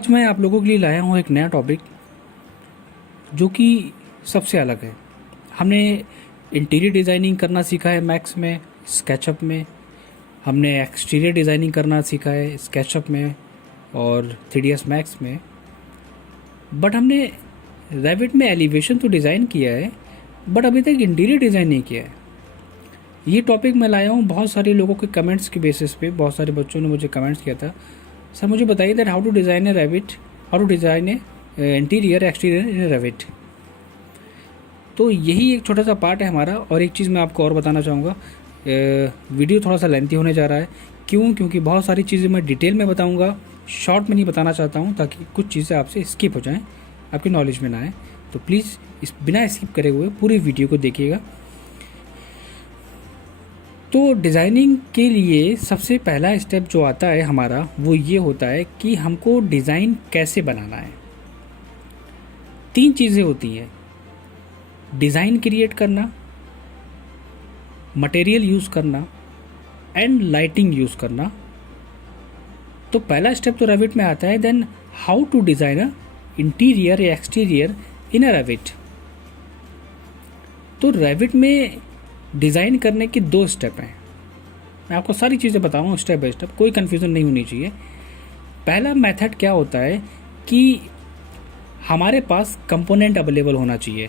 आज मैं आप लोगों के लिए लाया हूँ एक नया टॉपिक जो कि सबसे अलग है। हमने इंटीरियर डिज़ाइनिंग करना सीखा है मैक्स में, स्केचअप में। हमने एक्सटीरियर डिज़ाइनिंग करना सीखा है स्केचअप में और 3ds मैक्स में। बट हमने रेविट में एलिवेशन तो डिज़ाइन किया है, बट अभी तक इंटीरियर डिज़ाइन नहीं किया है। ये टॉपिक मैं लाया हूँ बहुत सारे लोगों के कमेंट्स के बेसिस पे। बहुत सारे बच्चों ने मुझे कमेंट्स किया था, सर मुझे बताइए that how to design a Revit, how to design a interior exterior in Revit. तो यही एक छोटा सा पार्ट है हमारा। और एक चीज़ मैं आपको और बताना चाहूँगा, वीडियो थोड़ा सा लेंथी होने जा रहा है। क्योंकि बहुत सारी चीज़ें मैं डिटेल में बताऊँगा, शॉर्ट में नहीं बताना चाहता हूँ, ताकि कुछ चीज़ें आपसे स्किप हो जाएँ, आपकी नॉलेज में ना आए। तो प्लीज़ इस बिना स्किप करे हुए पूरी वीडियो को देखिएगा। तो डिज़ाइनिंग के लिए सबसे पहला स्टेप जो आता है हमारा, वो ये होता है कि हमको डिज़ाइन कैसे बनाना है। 3 चीज़ें होती हैं: डिज़ाइन क्रिएट करना, मटेरियल यूज़ करना एंड लाइटिंग यूज़ करना। तो पहला स्टेप तो रेविट में आता है। Then how to design a interior या एक्सटीरियर इन अ रेविट। तो रेविट में डिज़ाइन करने के 2 स्टेप हैं। मैं आपको सारी चीज़ें बता रहा हूँ स्टेप बाय स्टेप, कोई कन्फ्यूज़न नहीं होनी चाहिए। पहला मेथड क्या होता है कि हमारे पास कंपोनेंट अवेलेबल होना चाहिए।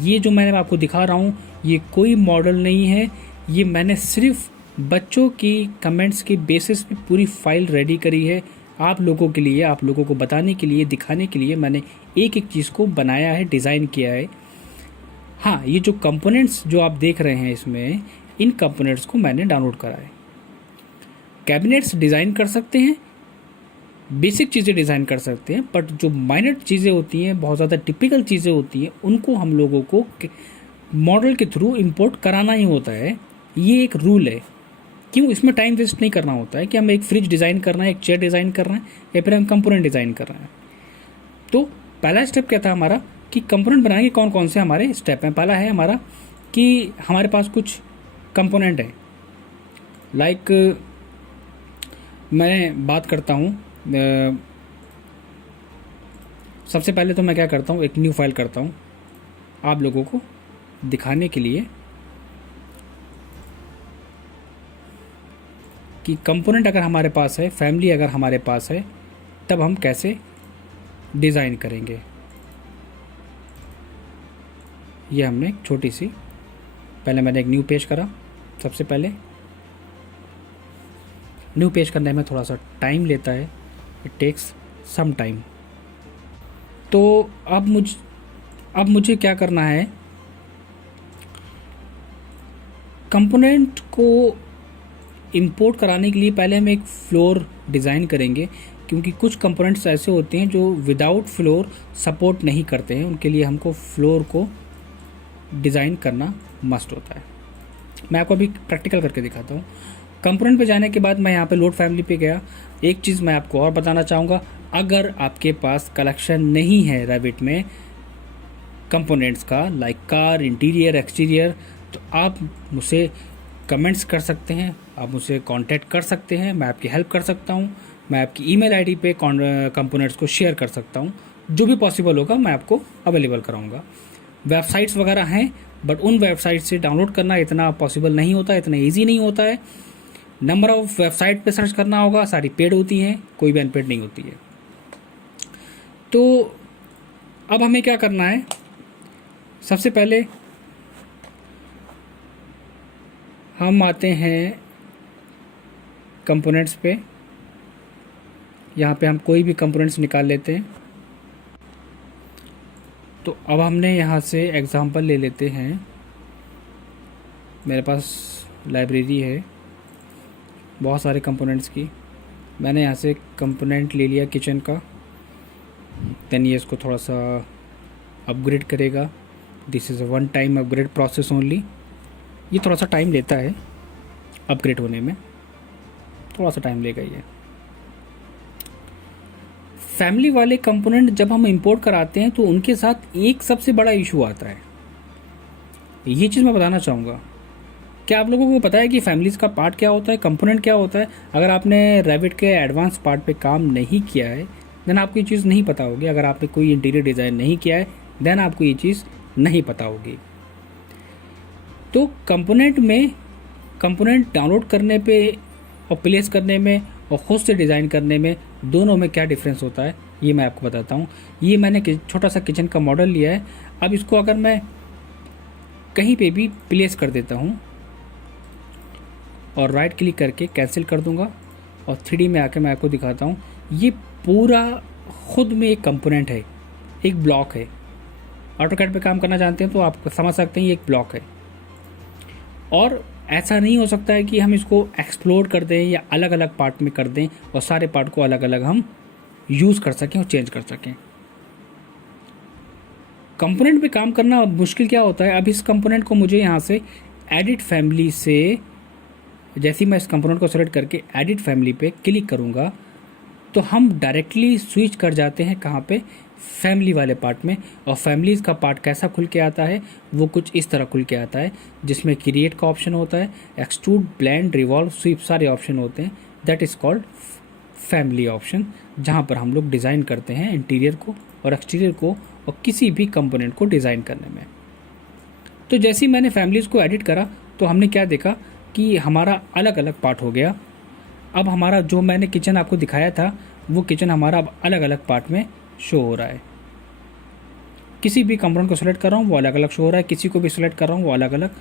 ये जो मैंने आपको दिखा रहा हूँ, ये कोई मॉडल नहीं है, ये मैंने सिर्फ बच्चों की कमेंट्स के बेसिस पे पूरी फाइल रेडी करी है आप लोगों के लिए, आप लोगों को बताने के लिए, दिखाने के लिए मैंने एक एक चीज़ को बनाया है, डिज़ाइन किया है। हाँ, ये जो कंपोनेंट्स जो आप देख रहे हैं इसमें, इन कंपोनेंट्स को मैंने डाउनलोड करा है। कैबिनेट्स डिज़ाइन कर सकते हैं, बेसिक चीज़ें डिज़ाइन कर सकते हैं, बट जो माइनर चीज़ें होती हैं, बहुत ज़्यादा टिपिकल चीज़ें होती हैं, उनको हम लोगों को मॉडल के थ्रू इंपोर्ट कराना ही होता है। ये एक रूल है। क्यों? इसमें टाइम वेस्ट नहीं करना होता है कि हम एक फ्रिज डिज़ाइन कर रहे हैं, एक चेयर डिज़ाइन कर रहे हैं, या फिर हम कंपोनेंट डिज़ाइन कर रहे हैं। तो पहला स्टेप क्या था हमारा कि कंपोनेंट बनाने के कौन कौन से हमारे स्टेप हैं। पहला है हमारा कि हमारे पास कुछ कंपोनेंट है। लाइक मैं बात करता हूँ, सबसे पहले तो मैं क्या करता हूँ, एक न्यू फाइल करता हूँ आप लोगों को दिखाने के लिए कि कंपोनेंट अगर हमारे पास है, फैमिली अगर हमारे पास है, तब हम कैसे डिज़ाइन करेंगे। ये हमने एक छोटी सी, पहले मैंने एक न्यू पेज करा। सबसे पहले न्यू पेज करने में थोड़ा सा टाइम लेता है, इट टेक्स सम टाइम। तो अब मुझे क्या करना है, कंपोनेंट को इंपोर्ट कराने के लिए पहले हम एक फ्लोर डिज़ाइन करेंगे, क्योंकि कुछ कंपोनेंट्स ऐसे होते हैं जो विदाउट फ्लोर सपोर्ट नहीं करते हैं। उनके लिए हमको फ्लोर को डिज़ाइन करना मस्ट होता है। मैं आपको अभी प्रैक्टिकल करके दिखाता हूँ। कंपोनेंट पे जाने के बाद मैं यहाँ पे लोड फैमिली पे गया। एक चीज़ मैं आपको और बताना चाहूँगा, अगर आपके पास कलेक्शन नहीं है रेविट में कंपोनेंट्स का, लाइक कार, इंटीरियर, एक्सटीरियर, तो आप मुझसे कमेंट्स कर सकते हैं, आप मुझसे कांटेक्ट कर सकते हैं, मैं आपकी हेल्प कर सकता हूँ। मैं आपकी ईमेल आईडी पे कंपोनेंट्स को शेयर कर सकता हूँ। जो भी पॉसिबल होगा मैं आपको अवेलेबल कराऊँगा। वेबसाइट्स वगैरह हैं, बट उन वेबसाइट से डाउनलोड करना इतना पॉसिबल नहीं होता, इतना ईजी नहीं होता है। नंबर ऑफ़ वेबसाइट पे सर्च करना होगा, सारी पेड होती हैं, कोई भी अनपेड नहीं होती है। तो अब हमें क्या करना है, सबसे पहले हम आते हैं कंपोनेंट्स पे। यहाँ पे हम कोई भी कंपोनेंट्स निकाल लेते हैं। तो अब हमने यहाँ से एग्जांपल ले लेते हैं। मेरे पास लाइब्रेरी है बहुत सारे कंपोनेंट्स की। मैंने यहाँ से कंपोनेंट ले लिया किचन का। देन ये इसको थोड़ा सा अपग्रेड करेगा। This is a one time upgrade process only. ये थोड़ा सा टाइम लेता है अपग्रेड होने में, थोड़ा सा टाइम लेगा ये। फैमिली वाले कंपोनेंट जब हम इंपोर्ट कराते हैं तो उनके साथ एक सबसे बड़ा इशू आता है। ये चीज़ मैं बताना चाहूँगा। क्या आप लोगों को पता है कि फैमिलीज़ का पार्ट क्या होता है, कंपोनेंट क्या होता है? अगर आपने रेविट के एडवांस पार्ट पे काम नहीं किया है देन आपको ये चीज़ नहीं पता होगी। अगर आपने कोई इंटीरियर डिज़ाइन नहीं किया है देन आपको ये चीज़ नहीं पता होगी। तो कंपोनेंट डाउनलोड करने पे और प्लेस करने में और खुद से डिज़ाइन करने में दोनों में क्या डिफरेंस होता है ये मैं आपको बताता हूँ। ये मैंने छोटा सा किचन का मॉडल लिया है। अब इसको अगर मैं कहीं पे भी प्लेस कर देता हूँ और राइट क्लिक करके कैंसिल कर दूंगा और 3D में आके मैं आपको दिखाता हूँ, ये पूरा खुद में एक कंपोनेंट है, एक ब्लॉक है। ऑटोकैड पे काम करना जानते हैं तो आप समझ सकते हैं ये एक ब्लॉक है। और ऐसा नहीं हो सकता है कि हम इसको एक्सप्लोर कर दें या अलग अलग पार्ट में कर दें और सारे पार्ट को अलग अलग हम यूज़ कर सकें और चेंज कर सकें। कंपोनेंट पे काम करना मुश्किल क्या होता है, अब इस कंपोनेंट को मुझे यहाँ से एडिट फैमिली से, जैसे ही मैं इस कंपोनेंट को सेलेक्ट करके एडिट फैमिली पे क्लिक करूँगा तो हम डायरेक्टली स्विच कर जाते हैं कहाँ पे, फैमिली वाले पार्ट में। और फैमिलीज़ का पार्ट कैसा खुल के आता है, वो कुछ इस तरह खुल के आता है, जिसमें क्रिएट का ऑप्शन होता है, एक्सट्रूड, ब्लेंड, रिवॉल्व, स्वीप सारे ऑप्शन होते हैं। That is called family option, जहाँ पर हम लोग डिज़ाइन करते हैं इंटीरियर को और एक्सटीरियर को और किसी भी कंपोनेंट को डिज़ाइन करने में। तो जैसे ही मैंने फैमिलीज़ को एडिट करा तो हमने क्या देखा कि हमारा अलग अलग पार्ट हो गया। अब हमारा जो मैंने किचन आपको दिखाया था वो किचन हमारा अब अलग अलग पार्ट में शो हो रहा है। किसी भी कंपोनेंट को सेलेक्ट कर रहा हूँ वो अलग अलग शो हो रहा है, किसी को भी सिलेक्ट कर रहा हूँ वो अलग अलग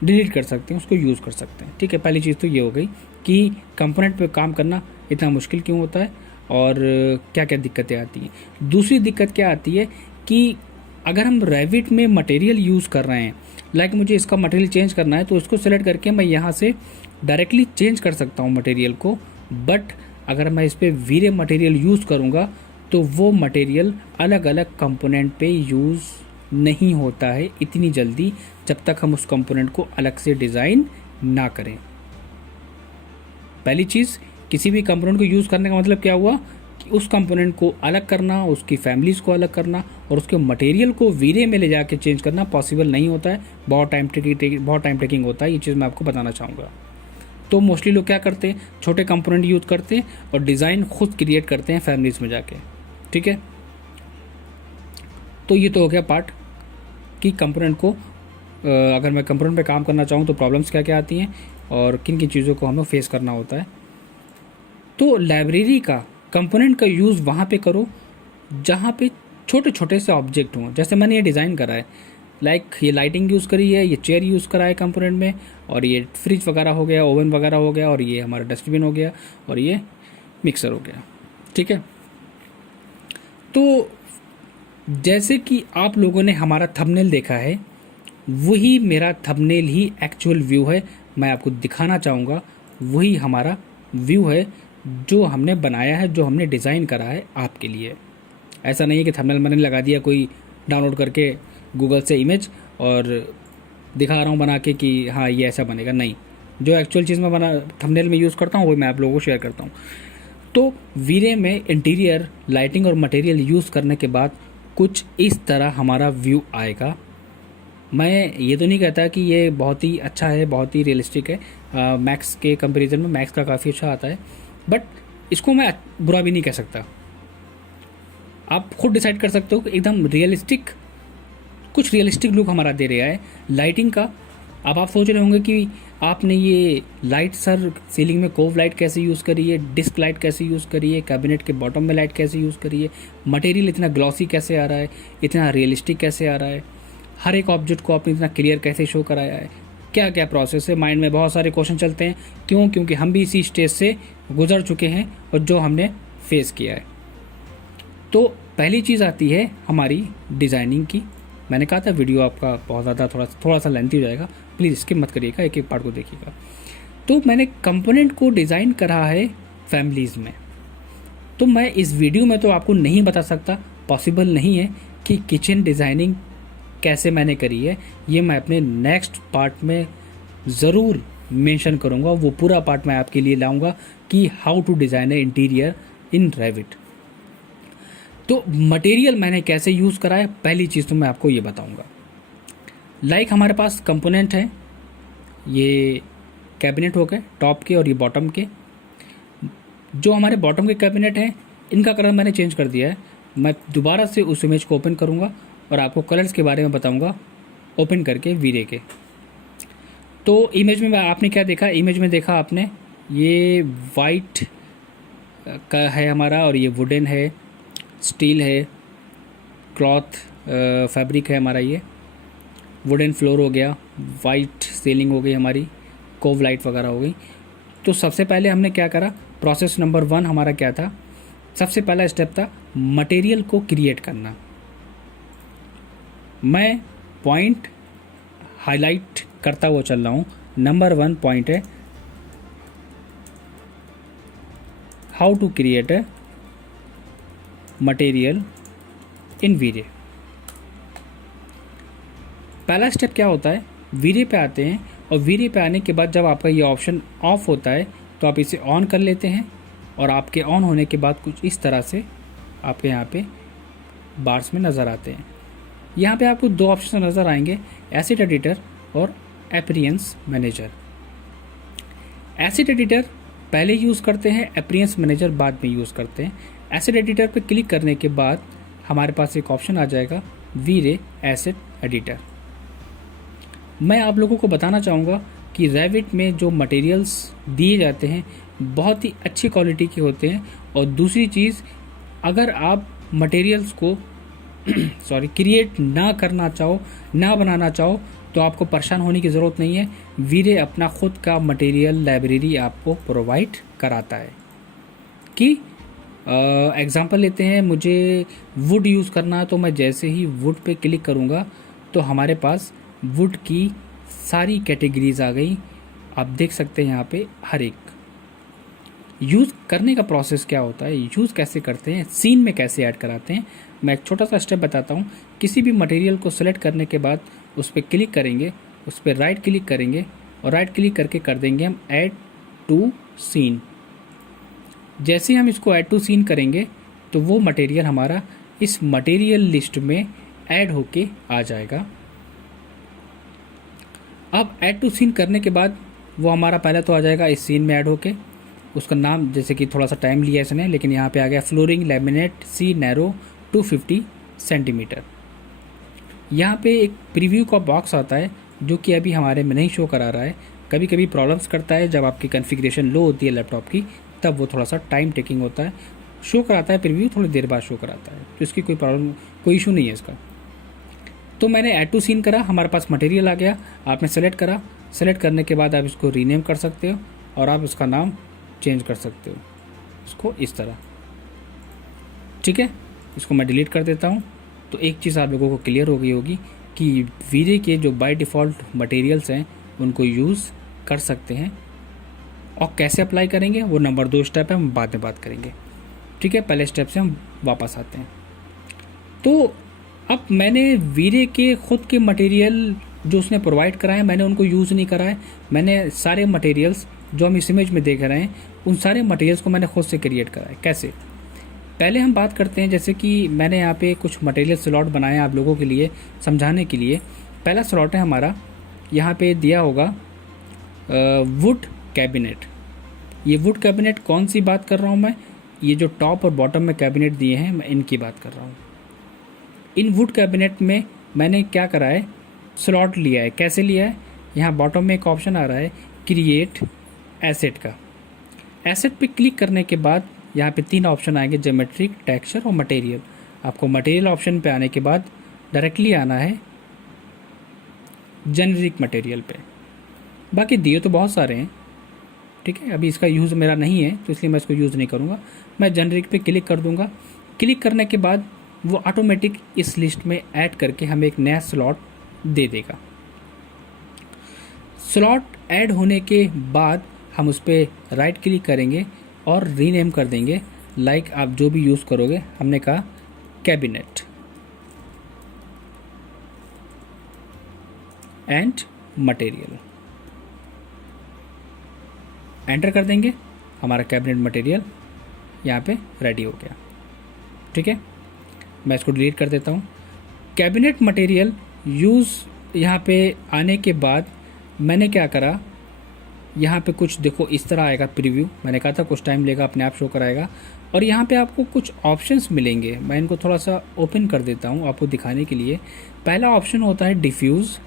डिलीट कर सकते हैं, उसको यूज़ कर सकते हैं। ठीक है, पहली चीज़ तो ये हो गई कि कंपोनेंट पे काम करना इतना मुश्किल क्यों होता है और क्या क्या दिक्कतें आती हैं। दूसरी दिक्कत क्या आती है कि अगर हम रेविट में मटेरियल यूज़ कर रहे हैं, लाइक मुझे इसका मटेरियल चेंज करना है तो इसको सेलेक्ट करके मैं यहाँ से डायरेक्टली चेंज कर सकता हूँ मटेरियल को। बट अगर मैं इस पर वीरे मटेरियल यूज़ करूँगा तो वो मटेरियल अलग अलग कंपोनेंट पे यूज़ नहीं होता है इतनी जल्दी, जब तक हम उस कंपोनेंट को अलग से डिज़ाइन ना करें। पहली चीज़, किसी भी कंपोनेंट को यूज़ करने का मतलब क्या हुआ कि उस कंपोनेंट को अलग करना, उसकी फैमिलीज़ को अलग करना और उसके मटेरियल को वीरे में ले जाके चेंज करना पॉसिबल नहीं होता है, बहुत टाइम टेकिंग होता है। ये चीज़ मैं आपको बताना चाहूँगा। तो मोस्टली लोग क्या करते हैं, छोटे कंपोनेंट यूज़ करते हैं और डिज़ाइन खुद क्रिएट करते हैं फैमिलीज़ में जाके। ठीक है, तो ये तो हो गया पार्ट कि कंपोनेंट को अगर मैं कंपोनेंट पे काम करना चाहूँ तो प्रॉब्लम्स क्या क्या आती हैं और किन किन चीज़ों को हमें फेस करना होता है। तो लाइब्रेरी का कंपोनेंट का यूज़ वहाँ पे करो जहाँ पे छोटे छोटे से ऑब्जेक्ट हों। जैसे मैंने ये डिज़ाइन करा है, लाइक ये लाइटिंग यूज़ करी है, ये चेयर यूज़ करा है कंपोनेंट में, और ये फ्रिज वगैरह हो गया, ओवन वगैरह हो गया, और ये हमारा डस्टबिन हो गया, और ये मिक्सर हो गया। ठीक है, तो जैसे कि आप लोगों ने हमारा थंबनेल देखा है, वही मेरा थंबनेल ही एक्चुअल व्यू है। मैं आपको दिखाना चाहूँगा वही हमारा व्यू है जो हमने बनाया है, जो हमने डिज़ाइन करा है आपके लिए। ऐसा नहीं है कि थंबनेल मैंने लगा दिया कोई डाउनलोड करके गूगल से इमेज और दिखा रहा हूँ बना के कि हाँ ये ऐसा बनेगा। नहीं, जो एक्चुअल चीज़ मैं बना थंबनेल में यूज़ करता हूँ वो मैं आप लोगों को शेयर करता हूँ। तो वीरे में इंटीरियर, लाइटिंग और मटेरियल यूज़ करने के बाद कुछ इस तरह हमारा व्यू आएगा। मैं ये तो नहीं कहता कि ये बहुत ही अच्छा है, बहुत ही रियलिस्टिक है। मैक्स के कंपैरिजन में मैक्स का काफ़ी अच्छा आता है, बट इसको मैं बुरा भी नहीं कह सकता। आप खुद डिसाइड कर सकते हो कि एकदम रियलिस्टिक, कुछ रियलिस्टिक लुक हमारा दे रहा है लाइटिंग का। अब आप सोच रहे होंगे कि आपने ये लाइट सर सीलिंग में कोव लाइट कैसे यूज़ करी है, डिस्क लाइट कैसे यूज़ करी है, कैबिनेट के बॉटम में लाइट कैसे यूज़ करी है, मटेरियल इतना ग्लॉसी कैसे आ रहा है, इतना रियलिस्टिक कैसे आ रहा है, हर एक ऑब्जेक्ट को आपने इतना क्लियर कैसे शो कराया है, क्या क्या प्रोसेस है। माइंड में बहुत सारे क्वेश्चन चलते हैं। क्यों? क्योंकि हम भी इसी स्टेज से गुजर चुके हैं और जो हमने फेस किया है। तो पहली चीज़ आती है हमारी डिज़ाइनिंग की। मैंने कहा था वीडियो आपका बहुत ज़्यादा थोड़ा सा लेंथी हो जाएगा, प्लीज़ स्किप मत करिएगा, एक एक पार्ट को देखिएगा। तो मैंने कंपोनेंट को डिज़ाइन करा है फैमिलीज़ में। तो मैं इस वीडियो में तो आपको नहीं बता सकता, पॉसिबल नहीं है कि किचन डिज़ाइनिंग कैसे मैंने करी है। ये मैं अपने नेक्स्ट पार्ट में ज़रूर मेंशन करूँगा। वो पूरा पार्ट मैं आपके लिए लाऊंगा कि how to design a interior in Revit. तो मटेरियल मैंने कैसे यूज़ करा है, पहली चीज़ तो मैं आपको ये बताऊंगा। लाइक हमारे पास कंपोनेंट है, ये कैबिनेट हो गए टॉप के और ये बॉटम के। जो हमारे बॉटम के कैबिनेट हैं इनका कलर मैंने चेंज कर दिया है। मैं दोबारा से उस इमेज को ओपन करूँगा और आपको कलर्स के बारे में बताऊँगा ओपन करके वीरे के। तो इमेज में आपने क्या देखा, इमेज में देखा आपने ये वाइट का है हमारा, और ये वुडन है, स्टील है, क्लॉथ फैब्रिक है हमारा, ये वुडन फ्लोर हो गया, वाइट सीलिंग हो गई हमारी, कोव लाइट वगैरह हो गई। तो सबसे पहले हमने क्या करा, प्रोसेस नंबर 1 हमारा क्या था, सबसे पहला स्टेप था मटेरियल को क्रिएट करना। मैं पॉइंट हाईलाइट करता हुआ चल रहा हूँ। नंबर 1 पॉइंट है how to create a material in V Ray. पहला स्टेप क्या होता है, वीरे पे आते हैं, और वीरे पे आने के बाद जब आपका ये ऑप्शन ऑफ होता है तो आप इसे ऑन कर लेते हैं, और आपके ऑन होने के बाद कुछ इस तरह से आपके यहाँ पे बार्स में नज़र आते हैं। यहाँ पे आपको 2 ऑप्शन नज़र आएंगे, एसेट एडिटर और अपीयरेंस मैनेजर। एसेट एडिटर पहले यूज़ करते हैं, अपीयरेंस मैनेजर बाद में यूज़ करते हैं। एसेट एडिटर पे क्लिक करने के बाद हमारे पास एक ऑप्शन आ जाएगा वीरे एसेट एडिटर। मैं आप लोगों को बताना चाहूँगा कि रैविट में जो मटेरियल्स दिए जाते हैं बहुत ही अच्छी क्वालिटी के होते हैं, और दूसरी चीज़, अगर आप मटेरियल्स को क्रिएट ना करना चाहो, ना बनाना चाहो, तो आपको परेशान होने की ज़रूरत नहीं है। वीरे अपना खुद का मटेरियल लाइब्रेरी आपको प्रोवाइड कराता है। कि एग्ज़ाम्पल लेते हैं, मुझे वुड यूज़ करना है, तो मैं जैसे ही वुड पे क्लिक करूँगा तो हमारे पास वुड की सारी कैटेगरीज आ गई। आप देख सकते हैं यहाँ पे हर एक। यूज़ करने का प्रोसेस क्या होता है, यूज़ कैसे करते हैं, सीन में कैसे ऐड कराते हैं, मैं एक छोटा सा स्टेप बताता हूँ। किसी भी मटेरियल को सेलेक्ट करने के बाद उस पर क्लिक करेंगे, उस पर राइट क्लिक करेंगे, और राइट क्लिक करके कर देंगे हम ऐड टू सीन। जैसे हम इसको ऐड टू सीन करेंगे तो वो मटेरियल हमारा इस मटेरियल लिस्ट में ऐड होके आ जाएगा। अब ऐड टू सीन करने के बाद वो हमारा पहले तो आ जाएगा इस सीन में ऐड होके, उसका नाम, जैसे कि थोड़ा सा टाइम लिया इसने, लेकिन यहाँ पे आ गया फ्लोरिंग लैमिनेट सी नैरो 250 सेंटीमीटर। यहाँ पे एक प्रीव्यू का बॉक्स आता है जो कि अभी हमारे में नहीं शो करा रहा है। कभी कभी प्रॉब्लम्स करता है, जब आपकी कॉन्फ़िगरेशन लो होती है लैपटॉप की तब वो थोड़ा सा टाइम टेकिंग होता है, शो कराता है प्रीव्यू, थोड़ी देर बाद शो कराता है, तो इसकी कोई प्रॉब्लम, कोई इशू नहीं है इसका। तो मैंने ऐड टू सीन करा, हमारे पास मटेरियल आ गया, आपने सेलेक्ट करा, सेलेक्ट करने के बाद आप इसको रीनेम कर सकते हो, और आप इसका नाम चेंज कर सकते हो इसको इस तरह। ठीक है, इसको मैं डिलीट कर देता हूँ। तो एक चीज़ आप लोगों को क्लियर हो गई होगी कि वीरे के जो बाय डिफ़ॉल्ट मटेरियल्स हैं उनको यूज़ कर सकते हैं, और कैसे अप्लाई करेंगे वो नंबर 2 स्टेप है, हम बाद में बात करेंगे। ठीक है, पहले स्टेप से हम वापस आते हैं। तो अब मैंने वीरे के खुद के मटेरियल जो उसने प्रोवाइड कराए, मैंने उनको यूज़ नहीं करा है। मैंने सारे मटेरियल्स जो हम इस इमेज में देख रहे हैं उन सारे मटेरियल्स को मैंने खुद से क्रिएट करा है। कैसे, पहले हम बात करते हैं, जैसे कि मैंने यहाँ पे कुछ मटेरियल स्लॉट बनाए हैं आप लोगों के लिए समझाने के लिए। पहला स्लॉट है हमारा, यहाँ पे दिया होगा वुड कैबिनेट। ये वुड कैबिनेट कौन सी बात कर रहा हूँ मैं, ये जो टॉप और बॉटम में कैबिनेट दिए हैं मैं इनकी बात कर रहा हूँ। इन वुड कैबिनेट में मैंने क्या करा है, स्लॉट लिया है। कैसे लिया है, यहाँ बॉटम में एक ऑप्शन आ रहा है क्रिएट एसेट का। एसेट पे क्लिक करने के बाद यहाँ पे 3 ऑप्शन आएंगे, ज्योमेट्रिक, टेक्सचर और मटेरियल। आपको मटेरियल ऑप्शन पे आने के बाद डायरेक्टली आना है जेनेरिक मटेरियल पे। बाकी दिए तो बहुत सारे हैं, ठीक है, अभी इसका यूज़ मेरा नहीं है तो इसलिए मैं इसको यूज़ नहीं करूँगा। मैं जेनेरिक पे क्लिक कर दूँगा। क्लिक करने के बाद वो ऑटोमेटिक इस लिस्ट में ऐड करके हमें एक नया स्लॉट दे देगा। स्लॉट ऐड होने के बाद हम उस पर राइट क्लिक करेंगे और रीनेम कर देंगे, लाइक आप जो भी यूज़ करोगे, हमने कहा कैबिनेट एंड मटेरियल। एंटर कर देंगे, हमारा कैबिनेट मटेरियल यहाँ पे रेडी हो गया। ठीक है, मैं इसको डिलीट कर देता हूँ। कैबिनेट मटेरियल यूज़ यहाँ पे आने के बाद मैंने क्या करा, यहाँ पे कुछ देखो इस तरह आएगा प्रीव्यू, मैंने कहा था कुछ टाइम लेगा, अपने आप शो कराएगा। और यहाँ पे आपको कुछ ऑप्शंस मिलेंगे, मैं इनको थोड़ा सा ओपन कर देता हूँ आपको दिखाने के लिए। पहला ऑप्शन होता है डिफ्यूज़।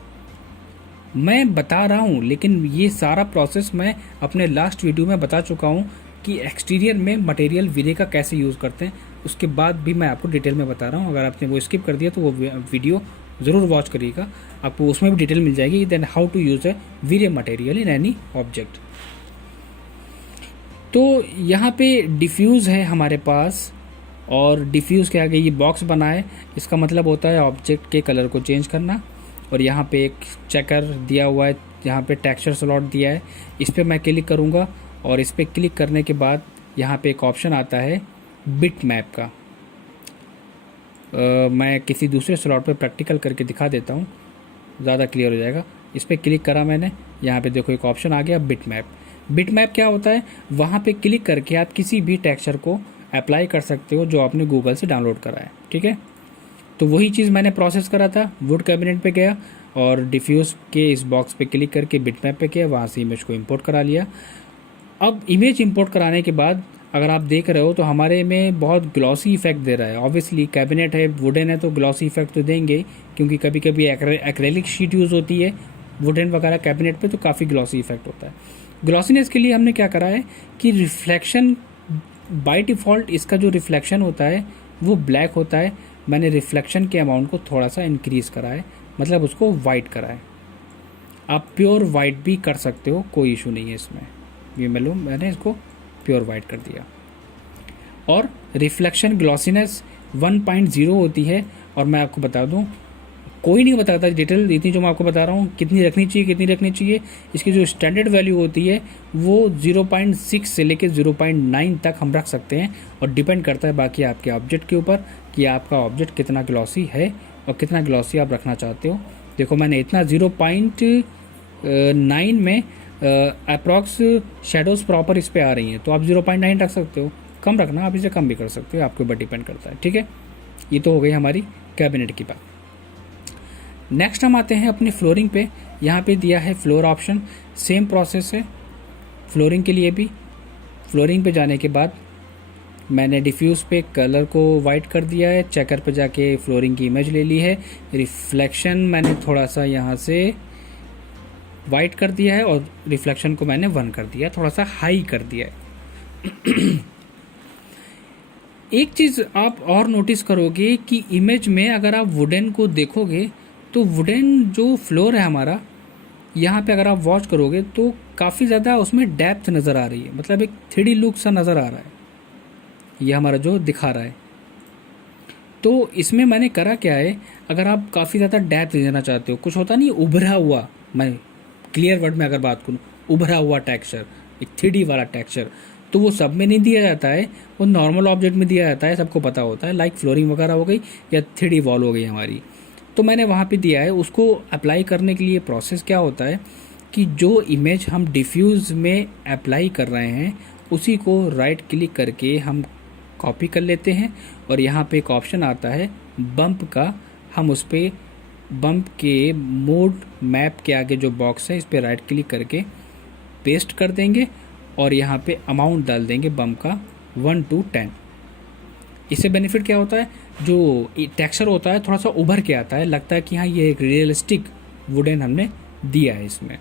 मैं बता रहा हूँ लेकिन ये सारा प्रोसेस मैं अपने लास्ट वीडियो में बता चुका हूँ कि एक्सटीरियर में मटेरियल वीरे का कैसे यूज़ करते हैं, उसके बाद भी मैं आपको डिटेल में बता रहा हूँ। अगर आपने वो स्किप कर दिया तो वो वीडियो ज़रूर वॉच करिएगा, आपको उसमें भी डिटेल मिल जाएगी। Then how to use a V Ray material in any object. तो यहाँ पे डिफ्यूज़ है हमारे पास, और डिफ्यूज़ के आगे ये बॉक्स बना है, इसका मतलब होता है ऑब्जेक्ट के कलर को चेंज करना। और यहाँ पे एक चेकर दिया हुआ है, यहाँ पे टेक्सचर स्लॉट दिया है, इस पर मैं क्लिक करूँगा और इस पर क्लिक करने के बाद यहाँ पे एक ऑप्शन आता है बिट मैप का। मैं किसी दूसरे स्लॉट पे प्रैक्टिकल करके दिखा देता हूँ, ज़्यादा क्लियर हो जाएगा। इस पर क्लिक करा मैंने, यहाँ पे देखो एक ऑप्शन आ गया बिट मैप। बिट मैप क्या होता है, वहाँ पे क्लिक करके आप किसी भी टेक्सचर को अप्लाई कर सकते हो जो आपने गूगल से डाउनलोड करा है, ठीक है। तो वही चीज़ मैंने प्रोसेस करा था, वुड कैबिनेट पे गया और डिफ्यूज़ के इस बॉक्स पे क्लिक करके बिट मैप पे किया, वहाँ से इमेज को इंपोर्ट करा लिया। अब इमेज इंपोर्ट कराने के बाद अगर आप देख रहे हो तो हमारे में बहुत ग्लॉसी इफेक्ट दे रहा है। ऑब्वियसली कैबिनेट है, वुडन है, तो ग्लॉसी इफेक्ट तो देंगे, क्योंकि कभी कभी एक्रेलिक शीट यूज़ होती है वुडन वगैरह कैबिनेट पे, तो काफ़ी ग्लॉसी इफेक्ट होता है। ग्लॉसीनेस के लिए हमने क्या करा है कि रिफ्लेक्शन बाय डिफ़ॉल्ट इसका जो रिफ्लेक्शन होता है वो ब्लैक होता है, मैंने रिफ्लेक्शन के अमाउंट को थोड़ा सा इंक्रीज़ करा है, मतलब उसको वाइट करा है। आप प्योर वाइट भी कर सकते हो, कोई इशू नहीं है इसमें। ये मैंने इसको प्योर वाइट कर दिया। और रिफ्लेक्शन ग्लॉसीनेस 1.0 होती है, और मैं आपको बता दूं कोई नहीं बताता डिटेल, इतनी जो मैं आपको बता रहा हूँ कितनी रखनी चाहिए। इसकी जो स्टैंडर्ड वैल्यू होती है वो 0.6 से लेकर 0.9 तक हम रख सकते हैं, और डिपेंड करता है बाकी आपके ऑब्जेक्ट के ऊपर कि आपका ऑब्जेक्ट कितना ग्लॉसी है और कितना ग्लॉसी आप रखना चाहते हो। देखो मैंने इतना 0.9 में अप्रॉक्स शेडोज़ प्रॉपर इस पर आ रही हैं, तो आप 0.9 रख सकते हो, कम रखना आप इसे कम भी कर सकते हो, आपके ऊपर डिपेंड करता है, ठीक है। ये तो हो गई हमारी कैबिनेट की बात। नेक्स्ट हम आते हैं अपनी फ्लोरिंग पे। यहाँ पे दिया है फ्लोर ऑप्शन, सेम प्रोसेस है फ्लोरिंग के लिए भी। फ्लोरिंग पे जाने के बाद मैंने डिफ्यूज़ पे कलर को वाइट कर दिया है, चेकर पे जाके फ्लोरिंग की इमेज ले ली है, रिफ्लेक्शन मैंने थोड़ा सा यहाँ से वाइट कर दिया है और रिफ्लेक्शन को मैंने 1 कर दिया, थोड़ा सा हाई कर दिया है। एक चीज़ आप और नोटिस करोगे कि इमेज में अगर आप वुडन को देखोगे तो वुडन जो फ्लोर है हमारा, यहाँ पे अगर आप वॉच करोगे तो काफ़ी ज़्यादा उसमें डेप्थ नज़र आ रही है, मतलब एक 3D लुक सा नज़र आ रहा है ये हमारा जो दिखा रहा है। तो इसमें मैंने करा क्या है, अगर आप काफ़ी ज़्यादा डेप्थ देना चाहते हो, कुछ होता नहीं उभरा हुआ, मैं क्लियर वर्ड में अगर बात करूँ, उभरा हुआ टेक्सचर, एक 3D वाला टेक्सचर, तो वो सब में नहीं दिया जाता है, वो नॉर्मल ऑब्जेक्ट में दिया जाता है, सबको पता होता है, लाइक फ्लोरिंग वगैरह हो गई या 3D वॉल हो गई हमारी। तो मैंने वहाँ पे दिया है। उसको अप्लाई करने के लिए प्रोसेस क्या होता है कि जो इमेज हम डिफ्यूज़ में अप्लाई कर रहे हैं उसी को राइट क्लिक करके हम कॉपी कर लेते हैं, और यहाँ पे एक ऑप्शन आता है बम्प का, हम उस पर बम्प के मोड मैप के आगे जो बॉक्स है इस पर राइट क्लिक करके पेस्ट कर देंगे, और यहाँ पे अमाउंट डाल देंगे बम्प का 1 to 10। इससे बेनिफिट क्या होता है, जो टेक्सचर होता है थोड़ा सा उभर के आता है, लगता है कि हाँ ये एक रियलिस्टिक वुडन हमने दिया है इसमें।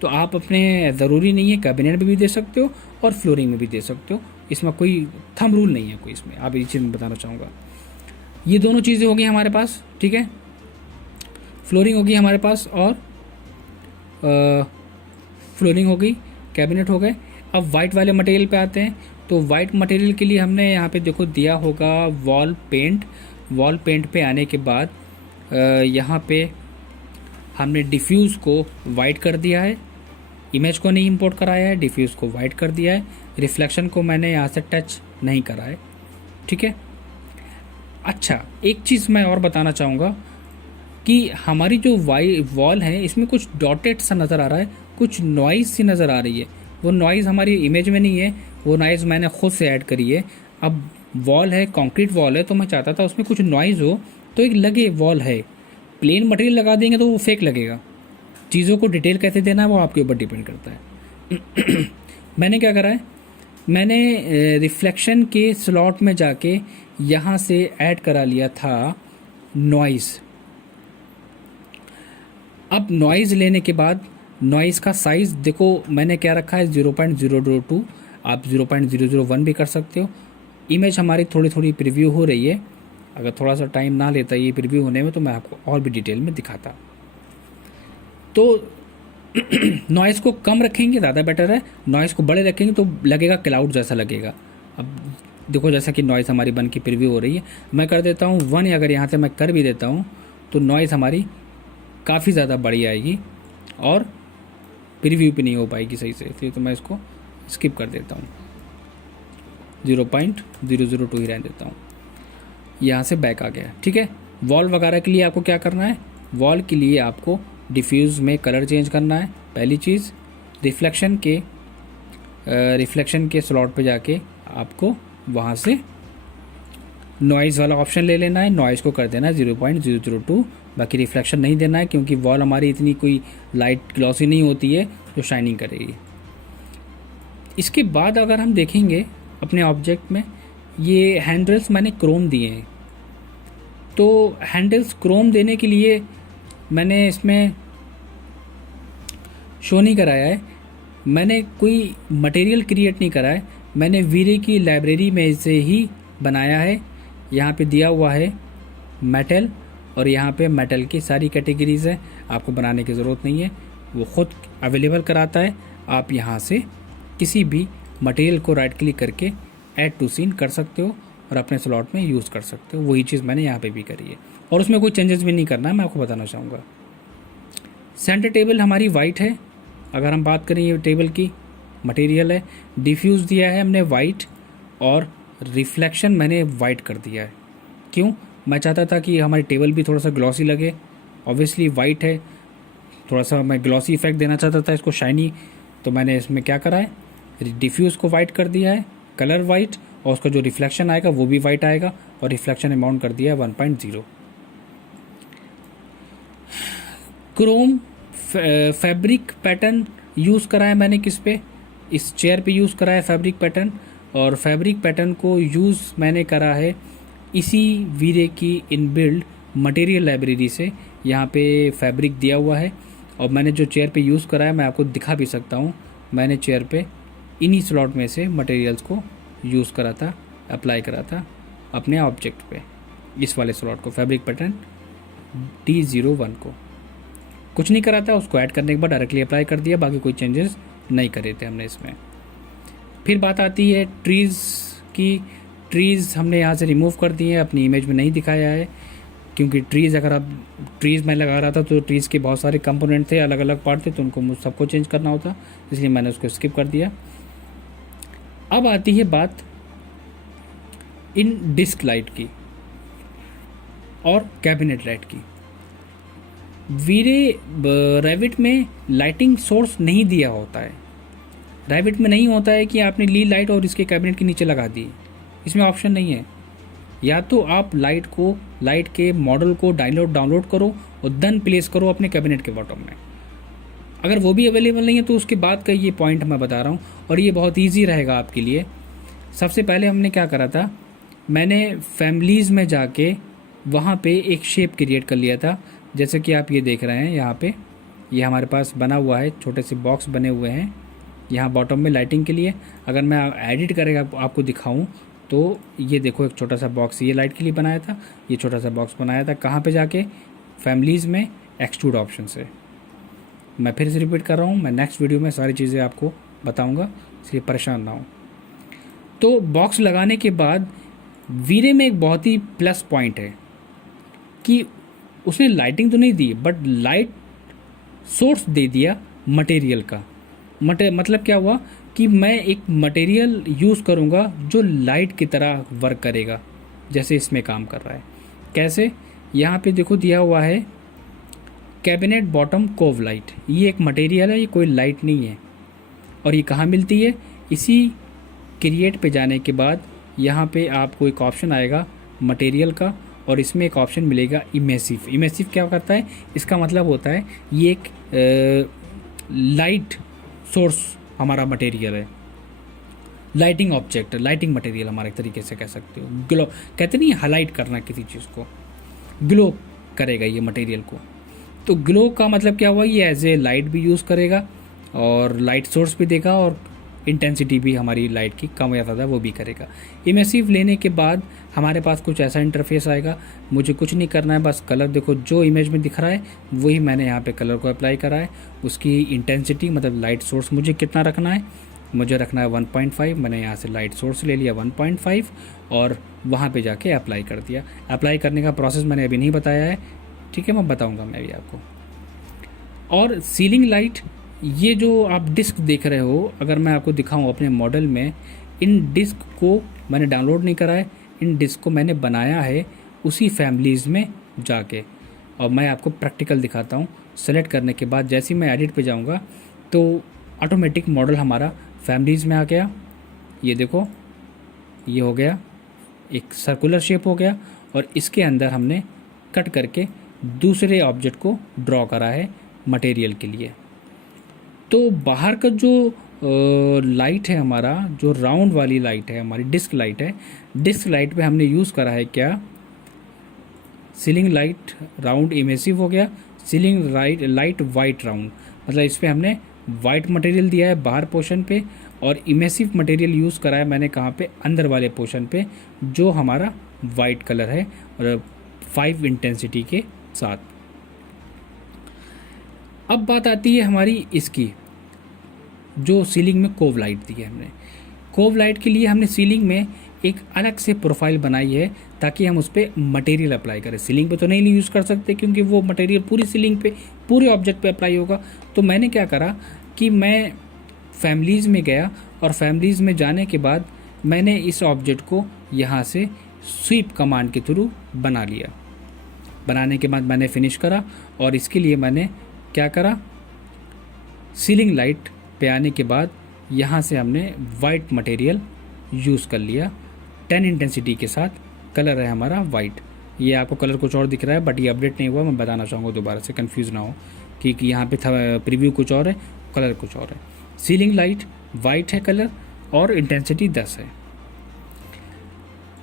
तो आप अपने ज़रूरी नहीं है कैबिनेट में भी दे सकते हो और फ्लोरिंग में भी दे सकते हो, इसमें कोई थंब रूल नहीं है कोई इसमें, आप ये चीज़ मैं बताना चाहूँगा। ये दोनों चीज़ें होगी हमारे पास, ठीक है, फ्लोरिंग होगी हमारे पास और फ्लोरिंग हो गई, कैबिनेट हो गए। अब वाइट वाले मटेरियल पे आते हैं। तो वाइट मटेरियल के लिए हमने यहाँ पे देखो दिया होगा वॉल पेंट। वॉल पेंट पे आने के बाद यहाँ पे हमने डिफ्यूज़ को वाइट कर दिया है, इमेज को नहीं इंपोर्ट कराया है, डिफ्यूज़ को वाइट कर दिया है, रिफ्लेक्शन को मैंने यहाँ से टच नहीं करा है, ठीक है। अच्छा, एक चीज़ मैं और बताना चाहूँगा कि हमारी जो वॉल है इसमें कुछ डॉटेड सा नज़र आ रहा है, कुछ नॉइज़ सी नज़र आ रही है। वो नॉइज़ हमारी इमेज में नहीं है, वो नॉइज़ मैंने खुद से ऐड करी है। अब वॉल है, कंक्रीट वॉल है, तो मैं चाहता था उसमें कुछ नॉइज़ हो तो एक लगे वॉल है। प्लेन मटेरियल लगा देंगे तो वो फेक लगेगा। चीज़ों को डिटेल कैसे देना है वो आपके ऊपर डिपेंड करता है। मैंने क्या करा है, मैंने रिफ्लेक्शन के स्लॉट में जाके यहाँ से ऐड करा लिया था नॉइज़। अब नॉइज़ लेने के बाद नॉइज़ का साइज़ देखो मैंने क्या रखा है 0.002, आप 0.001 भी कर सकते हो। इमेज हमारी थोड़ी थोड़ी प्रीव्यू हो रही है, अगर थोड़ा सा टाइम ना लेता ये प्रीव्यू होने में तो मैं आपको और भी डिटेल में दिखाता। तो नॉइज़ को कम रखेंगे ज़्यादा बेटर है, नॉइज़ को बड़े रखेंगे तो लगेगा क्लाउड जैसा लगेगा। अब देखो जैसा कि नॉइज़ हमारी बन की प्रीव्यू हो रही है, मैं कर देता हूँ 1, अगर यहाँ से मैं कर भी देता हूँ तो नॉइज़ हमारी काफ़ी ज़्यादा बड़ी आएगी और प्रीव्यू भी नहीं हो पाएगी सही से, इसलिए तो मैं इसको स्किप कर देता हूँ, 0.002 ही रहने देता हूँ। यहाँ से बैक आ गया, ठीक है। वॉल वगैरह के लिए आपको क्या करना है, वॉल के लिए आपको डिफ्यूज़ में कलर चेंज करना है पहली चीज़। रिफ्लेक्शन के स्लॉट पे जाके आपको वहाँ से नॉइज़ वाला ऑप्शन ले लेना है, नॉइज़ को कर देना है 0.002, बाकी रिफ्लेक्शन नहीं देना है क्योंकि वॉल हमारी इतनी कोई लाइट ग्लॉसी नहीं होती है जो शाइनिंग करेगी। इसके बाद अगर हम देखेंगे अपने ऑब्जेक्ट में, ये हैंडल्स मैंने क्रोम दिए हैं, तो हैंडल्स क्रोम देने के लिए मैंने इसमें शो नहीं कराया है, मैंने कोई मटेरियल क्रिएट नहीं करा है, मैंने वीरे की लाइब्रेरी में से ही बनाया है। यहाँ पे दिया हुआ है मेटल और यहाँ पे मेटल की सारी कैटेगरीज़ है, आपको बनाने की ज़रूरत नहीं है, वो ख़ुद अवेलेबल कराता है। आप यहाँ से किसी भी मटेरियल को राइट क्लिक करके ऐड टू सीन कर सकते हो और अपने स्लॉट में यूज़ कर सकते हो। वही चीज़ मैंने यहाँ पे भी करी है और उसमें कोई चेंजेस भी नहीं करना है, मैं आपको बताना चाहूँगा। सेंटर टेबल हमारी वाइट है, अगर हम बात करें ये टेबल की मटेरियल है। डिफ्यूज़ दिया है हमने वाइट और रिफ्लेक्शन मैंने वाइट कर दिया है। क्यों, मैं चाहता था कि हमारी टेबल भी थोड़ा सा ग्लॉसी लगे, ऑब्वियसली वाइट है, थोड़ा सा मैं ग्लॉसी इफेक्ट देना चाहता था इसको शाइनी, तो मैंने इसमें क्या करा है, डिफ्यूज़ को वाइट कर दिया है, कलर वाइट, और उसका जो रिफ्लेक्शन आएगा वो भी वाइट आएगा और रिफ्लेक्शन अमाउंट कर दिया है 1.0। क्रोम फैब्रिक पैटर्न यूज़ करा है मैंने किस पे, इस चेयर पे यूज़ करा है फैब्रिक पैटर्न, और फैब्रिक पैटर्न को यूज़ मैंने करा है इसी वीरे की इनबिल्ड मटेरियल लाइब्रेरी से। यहाँ पे फैब्रिक दिया हुआ है और मैंने जो चेयर पे यूज़ करा है मैं आपको दिखा भी सकता हूँ, मैंने चेयर पे इन्हीं स्लॉट में से मटेरियल्स को यूज़ करा था, अप्लाई करा था अपने ऑब्जेक्ट पे, इस वाले स्लॉट को, फैब्रिक पैटर्न D01 को कुछ नहीं करा था, उसको ऐड करने के बाद डायरेक्टली अप्लाई कर दिया, बाकी कोई चेंजेस नहीं करे थे हमने इसमें। फिर बात आती है ट्रीज़ की, ट्रीज़ हमने यहाँ से रिमूव कर दिए हैं, अपनी इमेज में नहीं दिखाया है क्योंकि ट्रीज़ अगर आप ट्रीज़ में लगा रहा था तो ट्रीज़ के बहुत सारे कंपोनेंट थे, अलग अलग पार्ट थे, तो उनको मुझ सबको चेंज करना होता, इसलिए मैंने उसको स्किप कर दिया। अब आती है बात इन डिस्क लाइट की और कैबिनेट लाइट की। वीरे रेविट में लाइटिंग सोर्स नहीं दिया होता है, रेविट में नहीं होता है कि आपने ली लाइट और इसके कैबिनेट के नीचे लगा दी, इसमें ऑप्शन नहीं है। या तो आप लाइट के मॉडल को डाउनलोड करो और देन प्लेस करो अपने कैबिनेट के बॉटम में। अगर वो भी अवेलेबल नहीं है तो उसके बाद का ये पॉइंट मैं बता रहा हूँ और ये बहुत ईजी रहेगा आपके लिए। सबसे पहले हमने क्या करा था, मैंने फैमिलीज़ में जाके वहाँ पे एक शेप क्रिएट कर लिया था, जैसे कि आप ये देख रहे हैं यहाँ पे, ये हमारे पास बना हुआ है, छोटे से बॉक्स बने हुए हैं यहाँ बॉटम में लाइटिंग के लिए। अगर मैं एडिट करके आपको दिखाऊं तो ये देखो एक छोटा सा बॉक्स ये लाइट के लिए बनाया था, ये छोटा सा बॉक्स बनाया था कहाँ पे जाके, फैमिलीज़ में एक्सट्रूड ऑप्शन से। मैं फिर से रिपीट कर रहा हूँ, मैं नेक्स्ट वीडियो में सारी चीज़ें आपको बताऊँगा, इसलिए परेशान ना हो। तो बॉक्स लगाने के बाद वीरे में एक बहुत ही प्लस पॉइंट है कि उसने लाइटिंग तो नहीं दी बट लाइट सोर्स दे दिया मटेरियल का। मतलब क्या हुआ कि मैं एक मटेरियल यूज़ करूँगा जो लाइट की तरह वर्क करेगा, जैसे इसमें काम कर रहा है। कैसे, यहाँ पे देखो दिया हुआ है कैबिनेट बॉटम कोव लाइट, ये एक मटेरियल है, ये कोई लाइट नहीं है। और ये कहाँ मिलती है, इसी क्रिएट पे जाने के बाद यहाँ पे आपको एक ऑप्शन आएगा मटेरियल का और इसमें एक ऑप्शन मिलेगा इमेसिव। इमेसिव क्या करता है, इसका मतलब होता है ये एक लाइट सोर्स हमारा मटेरियल है, लाइटिंग ऑब्जेक्ट, लाइटिंग मटेरियल हमारे एक तरीके से कह सकते हो। ग्लो कहते नहीं, हाईलाइट करना किसी चीज़ को, ग्लो करेगा ये मटेरियल को। तो ग्लो का मतलब क्या हुआ, ये एज ए लाइट भी यूज़ करेगा और लाइट सोर्स भी देगा और इंटेंसिटी भी हमारी लाइट की कम या ज़्यादा वो भी करेगा। इमेसिव लेने के बाद हमारे पास कुछ ऐसा इंटरफेस आएगा। मुझे कुछ नहीं करना है, बस कलर देखो जो इमेज में दिख रहा है वही मैंने यहाँ पे कलर को अप्लाई करा है। उसकी इंटेंसिटी मतलब लाइट सोर्स मुझे कितना रखना है, मुझे रखना है 1.5। मैंने यहाँ से लाइट सोर्स ले लिया 1.5 और वहाँ पे जाके अप्लाई कर दिया। अप्लाई करने का प्रोसेस मैंने अभी नहीं बताया है, ठीक है, मैं बताऊँगा मैं भी आपको। और सीलिंग लाइट, ये जो आप डिस्क देख रहे हो, अगर मैं आपको दिखाऊं अपने मॉडल में, इन डिस्क को मैंने डाउनलोड नहीं करा है, इन डिस्क को मैंने बनाया है उसी फैमिलीज़ में जाके। और मैं आपको प्रैक्टिकल दिखाता हूँ। सेलेक्ट करने के बाद जैसे ही मैं एडिट पे जाऊँगा तो ऑटोमेटिक मॉडल हमारा फैमिलीज़ में आ गया। ये देखो, ये हो गया, एक सर्कुलर शेप हो गया और इसके अंदर हमने कट करके दूसरे ऑब्जेक्ट को ड्रॉ करा है मटेरियल के लिए। तो बाहर का जो लाइट है हमारा, जो राउंड वाली लाइट है हमारी, डिस्क लाइट है, डिस्क लाइट पे हमने यूज़ करा है क्या, सीलिंग लाइट राउंड इमेसिव हो गया, सीलिंग लाइट वाइट राउंड, मतलब इस पर हमने वाइट मटेरियल दिया है बाहर पोर्शन पे और इमेसिव मटेरियल यूज़ करा है मैंने कहाँ पे, अंदर वाले पोर्शन पे जो हमारा वाइट कलर है और 5 इंटेंसिटी के साथ। अब बात आती है हमारी इसकी, जो सीलिंग में कोव लाइट दी है हमने। कोव लाइट के लिए हमने सीलिंग में एक अलग से प्रोफाइल बनाई है ताकि हम उस पर मटेरियल अप्लाई करें। सीलिंग पे तो नहीं यूज़ कर सकते क्योंकि वो मटेरियल पूरी सीलिंग पे, पूरे ऑब्जेक्ट पे अप्लाई होगा। तो मैंने क्या करा कि मैं फैमिलीज़ में गया और फैमिलीज़ में जाने के बाद मैंने इस ऑब्जेक्ट को यहाँ से स्वीप कमांड के थ्रू बना लिया। बनाने के बाद मैंने फिनिश करा और इसके लिए मैंने क्या करा, सीलिंग लाइट पे आने के बाद यहाँ से हमने वाइट मटेरियल यूज़ कर लिया 10 इंटेंसिटी के साथ। कलर है हमारा वाइट। ये आपको कलर कुछ और दिख रहा है बट ये अपडेट नहीं हुआ, मैं बताना चाहूँगा दोबारा से, कंफ्यूज ना हो कि यहाँ पे था प्रीव्यू कुछ और है, कलर कुछ और है। सीलिंग लाइट वाइट है कलर और इंटेंसिटी 10 है।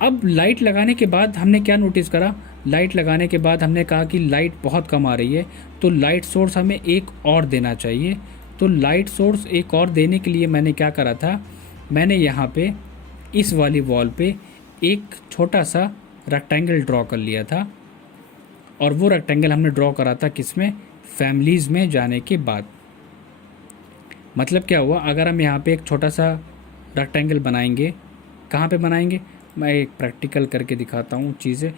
अब लाइट लगाने के बाद हमने क्या नोटिस करा, लाइट लगाने के बाद हमने कहा कि लाइट बहुत कम आ रही है तो लाइट सोर्स हमें एक और देना चाहिए। तो लाइट सोर्स एक और देने के लिए मैंने क्या करा था, मैंने यहाँ पे इस वाली वॉल पे एक छोटा सा रेक्टेंगल ड्रॉ कर लिया था और वो रेक्टेंगल हमने ड्रॉ करा था किसमें, फैमिलीज़ में जाने के बाद। मतलब क्या हुआ, अगर हम यहाँ पे एक छोटा सा रेक्टेंगल बनाएंगे, कहाँ पे बनाएंगे, मैं एक प्रैक्टिकल करके दिखाता हूँ चीज़ें।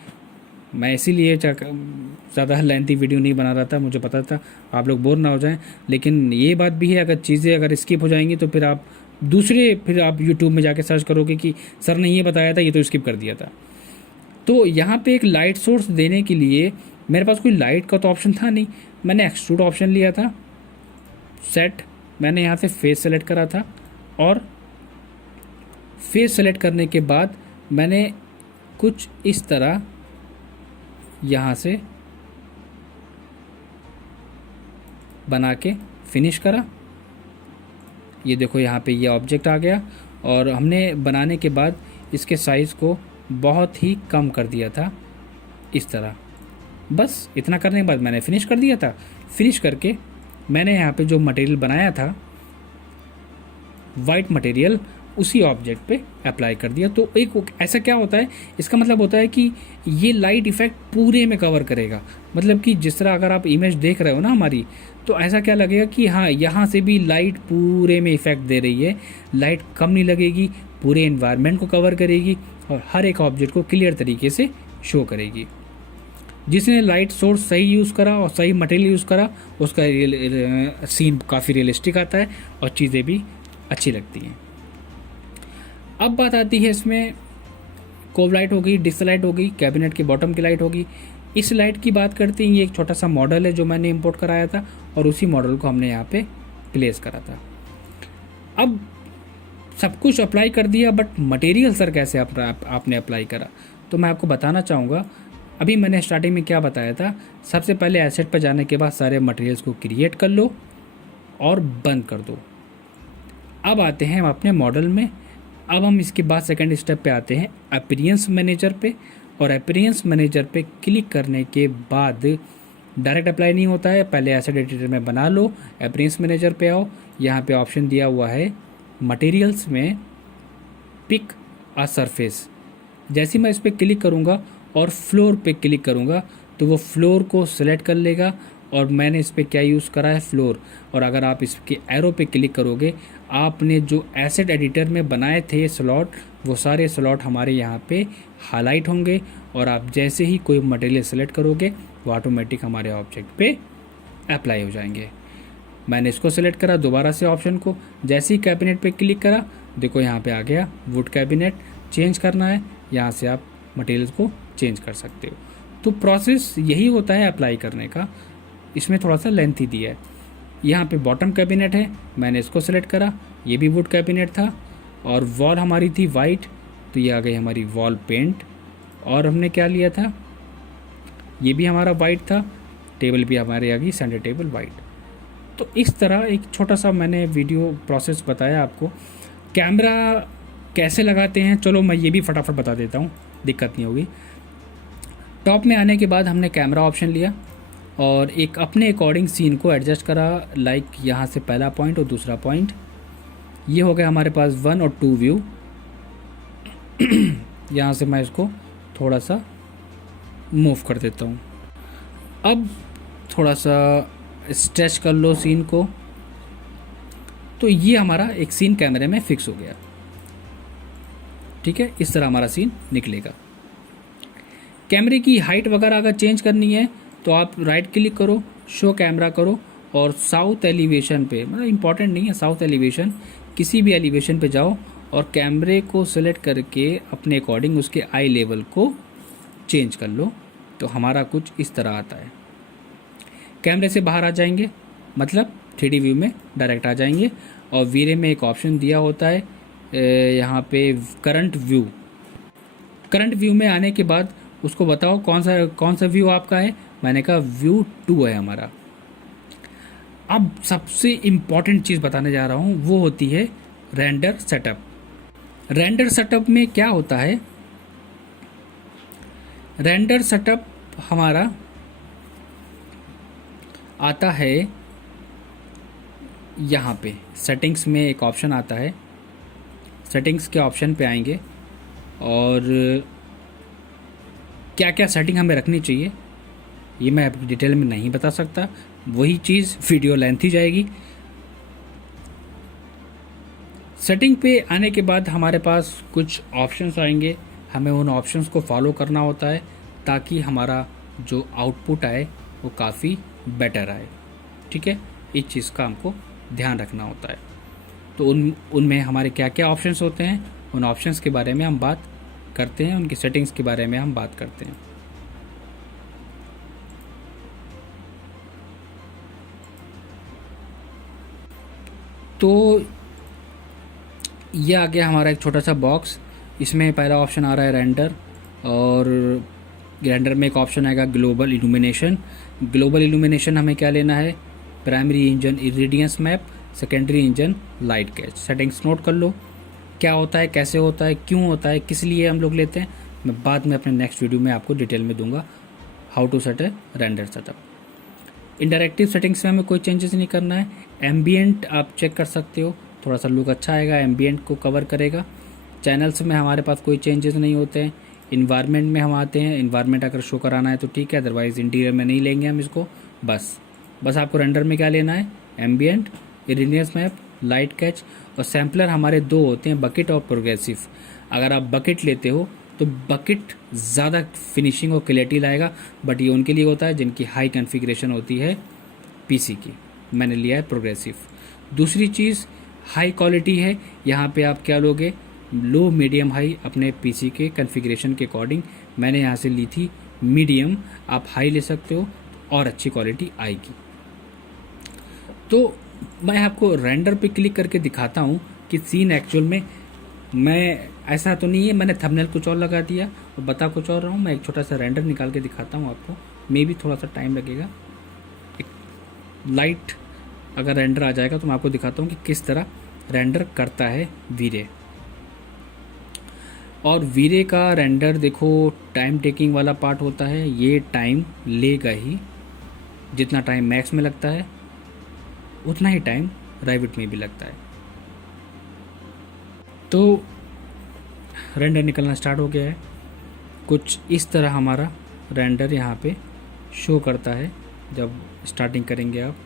मैं इसीलिए ज़्यादा लेंथी वीडियो नहीं बना रहा था, मुझे पता था आप लोग बोर ना हो जाएं। लेकिन ये बात भी है, अगर चीज़ें अगर स्किप हो जाएंगी तो फिर आप यूट्यूब में जाके सर्च करोगे कि सर ने ये बताया था, ये तो स्किप कर दिया था। तो यहाँ पे एक लाइट सोर्स देने के लिए मेरे पास कोई लाइट का तो ऑप्शन था नहीं, मैंने एक्सट्रूड ऑप्शन लिया था। सेट, मैंने यहाँ से फेस सेलेक्ट करा था और फेस सेलेक्ट करने के बाद मैंने कुछ इस तरह यहाँ से बना के फिनिश करा। ये देखो यहाँ पे ये ऑब्जेक्ट आ गया और हमने बनाने के बाद इसके साइज़ को बहुत ही कम कर दिया था इस तरह। बस इतना करने के बाद मैंने फिनिश कर दिया था। फिनिश करके मैंने यहाँ पे जो मटेरियल बनाया था वाइट मटेरियल, उसी ऑब्जेक्ट पे अप्लाई कर दिया। तो एक ऐसा क्या होता है, इसका मतलब होता है कि ये लाइट इफ़ेक्ट पूरे में कवर करेगा। मतलब कि जिस तरह अगर आप इमेज देख रहे हो ना हमारी, तो ऐसा क्या लगेगा कि हाँ यहाँ से भी लाइट पूरे में इफ़ेक्ट दे रही है। लाइट कम नहीं लगेगी, पूरे एनवायरनमेंट को कवर करेगी और हर एक ऑब्जेक्ट को क्लियर तरीके से शो करेगी। जिसने लाइट सोर्स सही यूज़ करा और सही मटेरियल यूज़ करा, उसका सीन काफ़ी रियलिस्टिक आता है और चीज़ें भी अच्छी लगती हैं। अब बात आती है इसमें कोव लाइट हो गई, डिस्क लाइट हो गई, कैबिनेट की बॉटम की लाइट होगी। इस लाइट की बात करते हैं, ये एक छोटा सा मॉडल है जो मैंने इंपोर्ट कराया था और उसी मॉडल को हमने यहाँ पे प्लेस करा था। अब सब कुछ अप्लाई कर दिया बट मटेरियल सर कैसे आपने अप्लाई करा, तो मैं आपको बताना चाहूँगा। अभी मैंने स्टार्टिंग में क्या बताया था, सबसे पहले एसेट पर जाने के बाद सारे मटेरियल्स को क्रिएट कर लो और बंद कर दो। अब आते हैं हम अपने मॉडल में। अब हम इसके बाद सेकंड स्टेप पे आते हैं अपीयरेंस मैनेजर पे, और अपीयरेंस मैनेजर पे क्लिक करने के बाद डायरेक्ट अप्लाई नहीं होता है, पहले एसेट एडिटर में बना लो, अपीयरेंस मैनेजर पे आओ, यहाँ पे ऑप्शन दिया हुआ है मटेरियल्स में पिक अ सरफेस। जैसे ही मैं इस पर क्लिक करूँगा और फ्लोर पे क्लिक करूँगा तो वो फ्लोर को सिलेक्ट कर लेगा, और मैंने इस पर क्या यूज़ करा है, फ्लोर। और अगर आप इसके एरो पे क्लिक करोगे, आपने जो एसेट एडिटर में बनाए थे स्लॉट, वो सारे स्लॉट हमारे यहाँ पे हाईलाइट होंगे, और आप जैसे ही कोई मटेरियल सेलेक्ट करोगे वो ऑटोमेटिक हमारे ऑब्जेक्ट पे अप्लाई हो जाएंगे। मैंने इसको सेलेक्ट करा दोबारा से ऑप्शन को, जैसे ही कैबिनेट पे क्लिक करा, देखो यहाँ पे आ गया वुड कैबिनेट। चेंज करना है, यहाँ से आप मटेरियल को चेंज कर सकते हो। तो प्रोसेस यही होता है अप्लाई करने का, इसमें थोड़ा सा लेंथी दिया है। यहाँ पे बॉटम कैबिनेट है, मैंने इसको सेलेक्ट करा, ये भी वुड कैबिनेट था, और वॉल हमारी थी वाइट, तो ये आ गई हमारी वॉल पेंट। और हमने क्या लिया था, ये भी हमारा वाइट था, टेबल भी हमारी आ गई सेंटर टेबल वाइट। तो इस तरह एक छोटा सा मैंने वीडियो प्रोसेस बताया आपको। कैमरा कैसे लगाते हैं, चलो मैं ये भी फटाफट बता देता हूँ, दिक्कत नहीं होगी। टॉप में आने के बाद हमने कैमरा ऑप्शन लिया और एक अपने अकॉर्डिंग सीन को एडजस्ट करा, लाइक यहाँ से पहला पॉइंट और दूसरा पॉइंट, ये हो गया हमारे पास 1 और 2 व्यू। यहाँ से मैं इसको थोड़ा सा मूव कर देता हूँ। अब थोड़ा सा स्ट्रेच कर लो सीन को, तो ये हमारा एक सीन कैमरे में फिक्स हो गया। ठीक है, इस तरह हमारा सीन निकलेगा। कैमरे की हाइट वगैरह अगर चेंज करनी है तो आप राइट क्लिक करो, शो कैमरा करो, और साउथ एलिवेशन पे, मतलब इंपॉर्टेंट नहीं है, साउथ एलिवेशन, किसी भी एलिवेशन पे जाओ और कैमरे को सिलेक्ट करके अपने अकॉर्डिंग उसके आई लेवल को चेंज कर लो, तो हमारा कुछ इस तरह आता है। कैमरे से बाहर आ जाएंगे, मतलब 3D व्यू में डायरेक्ट आ जाएंगे, और वीरे में एक ऑप्शन दिया होता है यहाँ पे करंट व्यू। करंट व्यू में आने के बाद उसको बताओ कौन सा व्यू आपका है, मैंने कहा व्यू 2 है हमारा। अब सबसे इम्पॉर्टेंट चीज़ बताने जा रहा हूँ, वो होती है रेंडर सेटअप। रेंडर सेटअप में क्या होता है, रेंडर सेटअप हमारा आता है यहाँ पे सेटिंग्स में एक ऑप्शन आता है, सेटिंग्स के ऑप्शन पे आएंगे, और क्या क्या सेटिंग हमें रखनी चाहिए ये मैं आपको डिटेल में नहीं बता सकता, वही चीज़ वीडियो लेंथी जाएगी। सेटिंग पे आने के बाद हमारे पास कुछ ऑप्शंस आएंगे, हमें उन ऑप्शंस को फॉलो करना होता है ताकि हमारा जो आउटपुट आए वो काफ़ी बेटर आए। ठीक है, इस चीज़ का हमको ध्यान रखना होता है। तो उनमें हमारे क्या क्या ऑप्शंस होते हैं, उन ऑप्शंस के बारे में हम बात करते हैं, उनकी सेटिंग्स के बारे में हम बात करते हैं। तो ये आ गया हमारा एक छोटा सा बॉक्स, इसमें पहला ऑप्शन आ रहा है रेंडर, और रेंडर में एक ऑप्शन आएगा ग्लोबल इल्यूमिनेशन। ग्लोबल इल्यूमिनेशन हमें क्या लेना है, primary engine irradiance map, secondary engine light catch. Settings note कर लो क्या होता है, कैसे होता है, क्यों होता है, किस लिए हम लोग लेते हैं, मैं बाद में अपने नेक्स्ट वीडियो में आपको डिटेल में दूंगा how to set a render setup. Interactive settings में हमें कोई चेंजेस नहीं करना है। एम्बियंट आप चेक कर सकते हो, थोड़ा सा लुक अच्छा आएगा, एम्बियंट को कवर करेगा। चैनल्स में हमारे पास कोई चेंजेस नहीं होते हैं। इन्वायरमेंट में हम आते हैं, इन्वायरमेंट अगर शो कराना है तो ठीक है, अदरवाइज इंटीरियर में नहीं लेंगे हम इसको। बस आपको रेंडर में क्या लेना है, ambient, irradiance map, light catch, और सैम्पलर हमारे 2 होते हैं, बकेट और प्रोग्रेसिव। अगर आप बकेट लेते हो तो बकेट ज़्यादा फिनिशिंग और क्लैरिटी लाएगा, बट ये उनके लिए होता है जिनकी हाई कॉन्फ़िगरेशन होती है पीसी की। मैंने लिया है प्रोग्रेसिव। दूसरी चीज़ हाई क्वालिटी है, यहाँ पे आप क्या लोगे, लो मीडियम हाई, अपने पीसी के कॉन्फ़िगरेशन के अकॉर्डिंग। मैंने यहाँ से ली थी मीडियम, आप हाई ले सकते हो और अच्छी क्वालिटी आएगी। तो मैं आपको रेंडर पे क्लिक करके दिखाता हूँ कि सीन एक्चुअल में, मैं ऐसा तो नहीं है मैंने थंबनेल कुछ और लगा दिया और बता कुछ और रहा हूँ। मैं एक छोटा सा रेंडर निकाल के दिखाता हूँ आपको, मे भी थोड़ा सा टाइम लगेगा। एक लाइट अगर रेंडर आ जाएगा तो मैं आपको दिखाता हूँ कि किस तरह रेंडर करता है वीरे। और वीरे का रेंडर देखो टाइम टेकिंग वाला पार्ट होता है, ये टाइम लेगा ही। जितना टाइम मैक्स में लगता है उतना ही टाइम राइविट में भी लगता है। तो रेंडर निकलना स्टार्ट हो गया है। कुछ इस तरह हमारा रेंडर यहाँ पे शो करता है जब स्टार्टिंग करेंगे आप।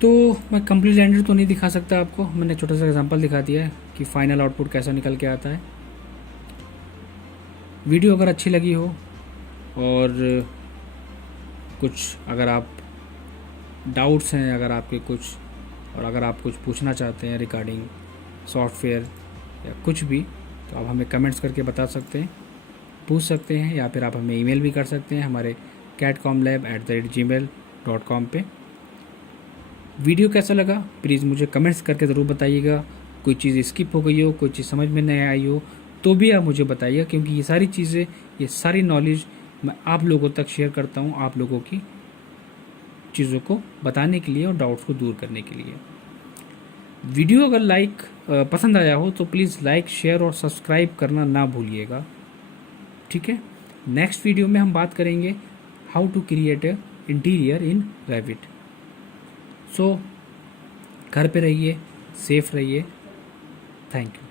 तो मैं कंप्लीट रेंडर तो नहीं दिखा सकता आपको, मैंने छोटा सा एग्जांपल दिखा दिया है कि फाइनल आउटपुट कैसा निकल के आता है। वीडियो अगर अच्छी लगी हो और कुछ अगर आप डाउट्स हैं अगर आपके कुछ, और अगर आप कुछ पूछना चाहते हैं रिगार्डिंग सॉफ्टवेयर या कुछ भी, तो आप हमें कमेंट्स करके बता सकते हैं, पूछ सकते हैं, या फिर आप हमें ईमेल भी कर सकते हैं हमारे catcomlab@gmail.com पे। वीडियो कैसा लगा प्लीज़ मुझे कमेंट्स करके ज़रूर बताइएगा। कोई चीज़ स्किप हो गई हो, कोई चीज़ समझ में नहीं आई हो, तो भी आप मुझे बताइएगा, क्योंकि ये सारी चीज़ें, ये सारी नॉलेज मैं आप लोगों तक शेयर करता हूँ, आप लोगों की चीज़ों को बताने के लिए और डाउट्स को दूर करने के लिए। वीडियो अगर पसंद आया हो तो प्लीज़ लाइक, शेयर और सब्सक्राइब करना ना भूलिएगा, ठीक है। नेक्स्ट वीडियो में हम बात करेंगे how to create a interior in Revit. So घर पे रहिए, सेफ रहिए, थैंक यू।